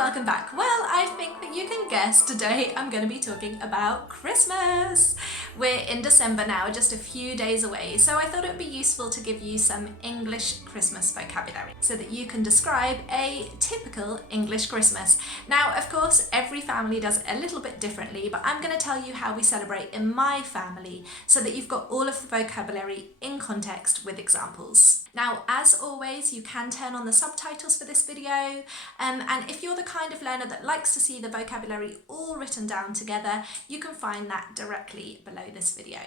welcome back. Well, I think that you can guess today I'm going to be talking about Christmas. We're in December now, just a few days away, so I thought it would be useful to give you some English Christmas vocabulary so that you can describe a typical English Christmas. Now, of course, every family does it a little bit differently, but I'm going to tell you how we celebrate in my family so that you've got all of the vocabulary in context with examples. Now, as always, you can turn on the subtitles for this video, and if you're the kind of learner that likes to see the vocabulary all written down together, you can find that directly below this video.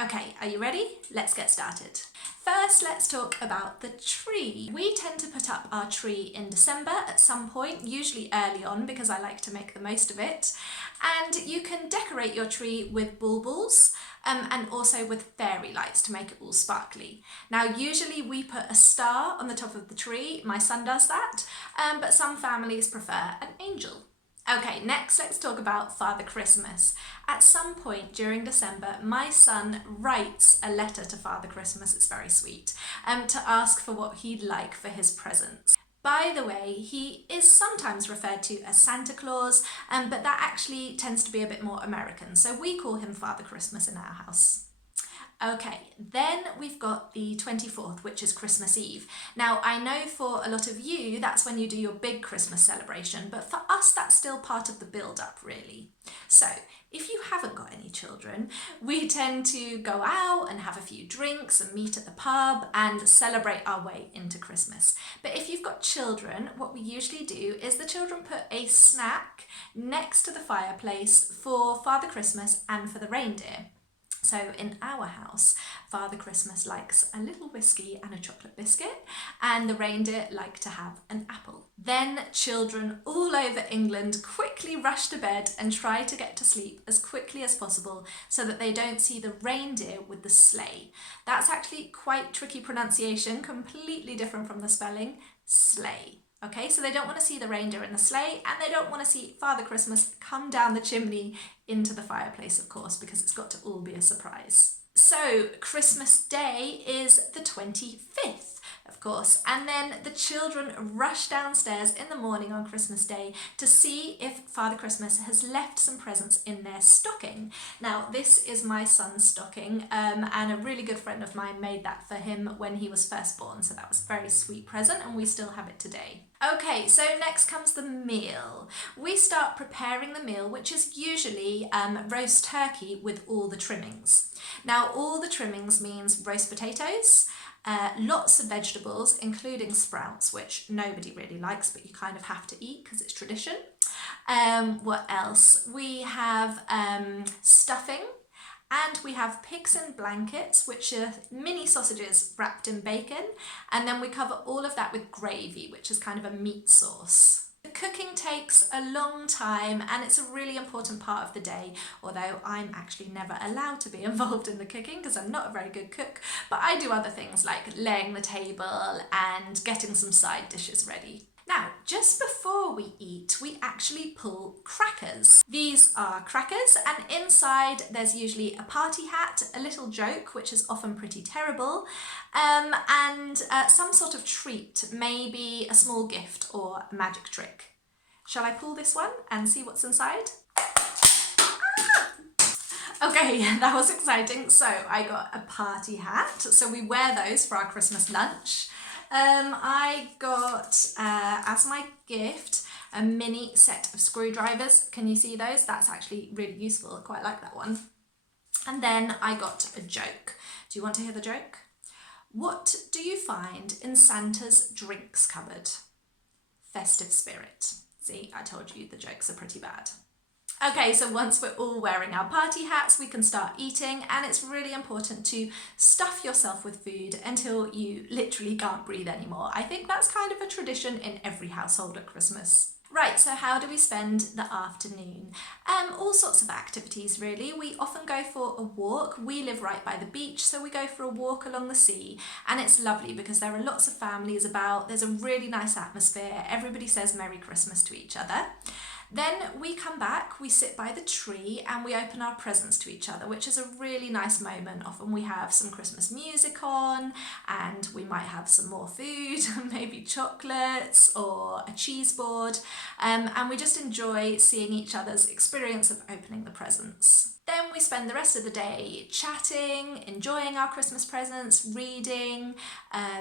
Okay, are you ready? Let's get started. First, let's talk about the tree. We tend to put up our tree in December at some point, usually early on because I like to make the most of it. And you can decorate your tree with baubles and also with fairy lights to make it all sparkly. Now, usually we put a star on the top of the tree. My son does that, but some families prefer an angel. Okay, next let's talk about Father Christmas. At some point during December, my son writes a letter to Father Christmas, it's very sweet, to ask for what he'd like for his presents. By the way, he is sometimes referred to as Santa Claus, but that actually tends to be a bit more American, so we call him Father Christmas in our house. Okay, then we've got the 24th, which is Christmas Eve. Now, I know for a lot of you, that's when you do your big Christmas celebration, but for us, that's still part of the build-up, really. So, if you haven't got any children, we tend to go out and have a few drinks and meet at the pub and celebrate our way into Christmas. But if you've got children, what we usually do is the children put a snack next to the fireplace for Father Christmas and for the reindeer. So in our house, Father Christmas likes a little whiskey and a chocolate biscuit, and the reindeer like to have an apple. Then children all over England quickly rush to bed and try to get to sleep as quickly as possible so that they don't see the reindeer with the sleigh. That's actually quite tricky pronunciation, completely different from the spelling, sleigh. Okay, so they don't want to see the reindeer in the sleigh, and they don't want to see Father Christmas come down the chimney into the fireplace, of course, because it's got to all be a surprise. So Christmas Day is the 25th, of course, and then the children rush downstairs in the morning on Christmas Day to see if Father Christmas has left some presents in their stocking. Now, this is my son's stocking, and a really good friend of mine made that for him when he was first born, so that was a very sweet present, and we still have it today. Okay, so next comes the meal. We start preparing the meal, which is usually roast turkey with all the trimmings. Now, all the trimmings means roast potatoes, lots of vegetables, including sprouts, which nobody really likes, but you kind of have to eat because it's tradition. What else? We have stuffing. And we have pigs in blankets, which are mini sausages wrapped in bacon. And then we cover all of that with gravy, which is kind of a meat sauce. The cooking takes a long time, and it's a really important part of the day, although I'm actually never allowed to be involved in the cooking because I'm not a very good cook, but I do other things like laying the table and getting some side dishes ready. Now, just before we eat, we actually pull crackers. These are crackers, and inside there's usually a party hat, a little joke, which is often pretty terrible, and some sort of treat, maybe a small gift or a magic trick. Shall I pull this one and see what's inside? Okay, that was exciting. So I got a party hat, so we wear those for our Christmas lunch. I got, as my gift, a mini set of screwdrivers. Can you see those? That's actually really useful. I quite like that one. And then I got a joke. Do you want to hear the joke? What do you find in Santa's drinks cupboard? Festive spirit. See, I told you the jokes are pretty bad. Okay, so once we're all wearing our party hats, we can start eating, and it's really important to stuff yourself with food until you literally can't breathe anymore. I think that's kind of a tradition in every household at Christmas. Right, so how do we spend the afternoon? All sorts of activities, really. We often go for a walk. We live right by the beach, so we go for a walk along the sea, and it's lovely because there are lots of families about. There's a really nice atmosphere. Everybody says Merry Christmas to each other. Then we come back, we sit by the tree and we open our presents to each other, which is a really nice moment. Often we have some Christmas music on and we might have some more food, maybe chocolates or a cheese board, and we just enjoy seeing each other's experience of opening the presents. Then we spend the rest of the day chatting, enjoying our Christmas presents, reading,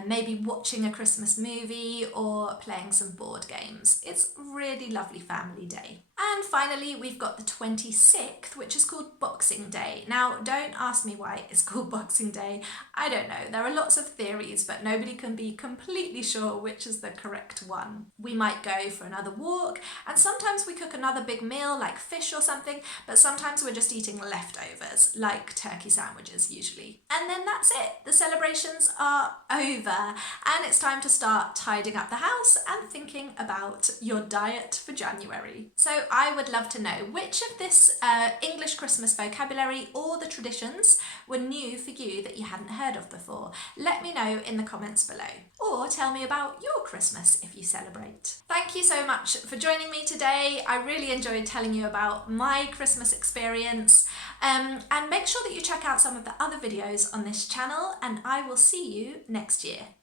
maybe watching a Christmas movie or playing some board games. It's a really lovely family day. And finally, we've got the 26th, which is called Boxing Day. Now, don't ask me why it's called Boxing Day. I don't know. There are lots of theories, but nobody can be completely sure which is the correct one. We might go for another walk, and sometimes we cook another big meal like fish or something, but sometimes we're just eating leftovers, like turkey sandwiches usually. And then that's it. The celebrations are over, and it's time to start tidying up the house and thinking about your diet for January. So I would love to know which of this English Christmas vocabulary or the traditions were new for you that you hadn't heard of before. Let me know in the comments below, or tell me about your Christmas if you celebrate. Thank you so much for joining me today. I really enjoyed telling you about my Christmas experience, and make sure that you check out some of the other videos on this channel, and I will see you next year.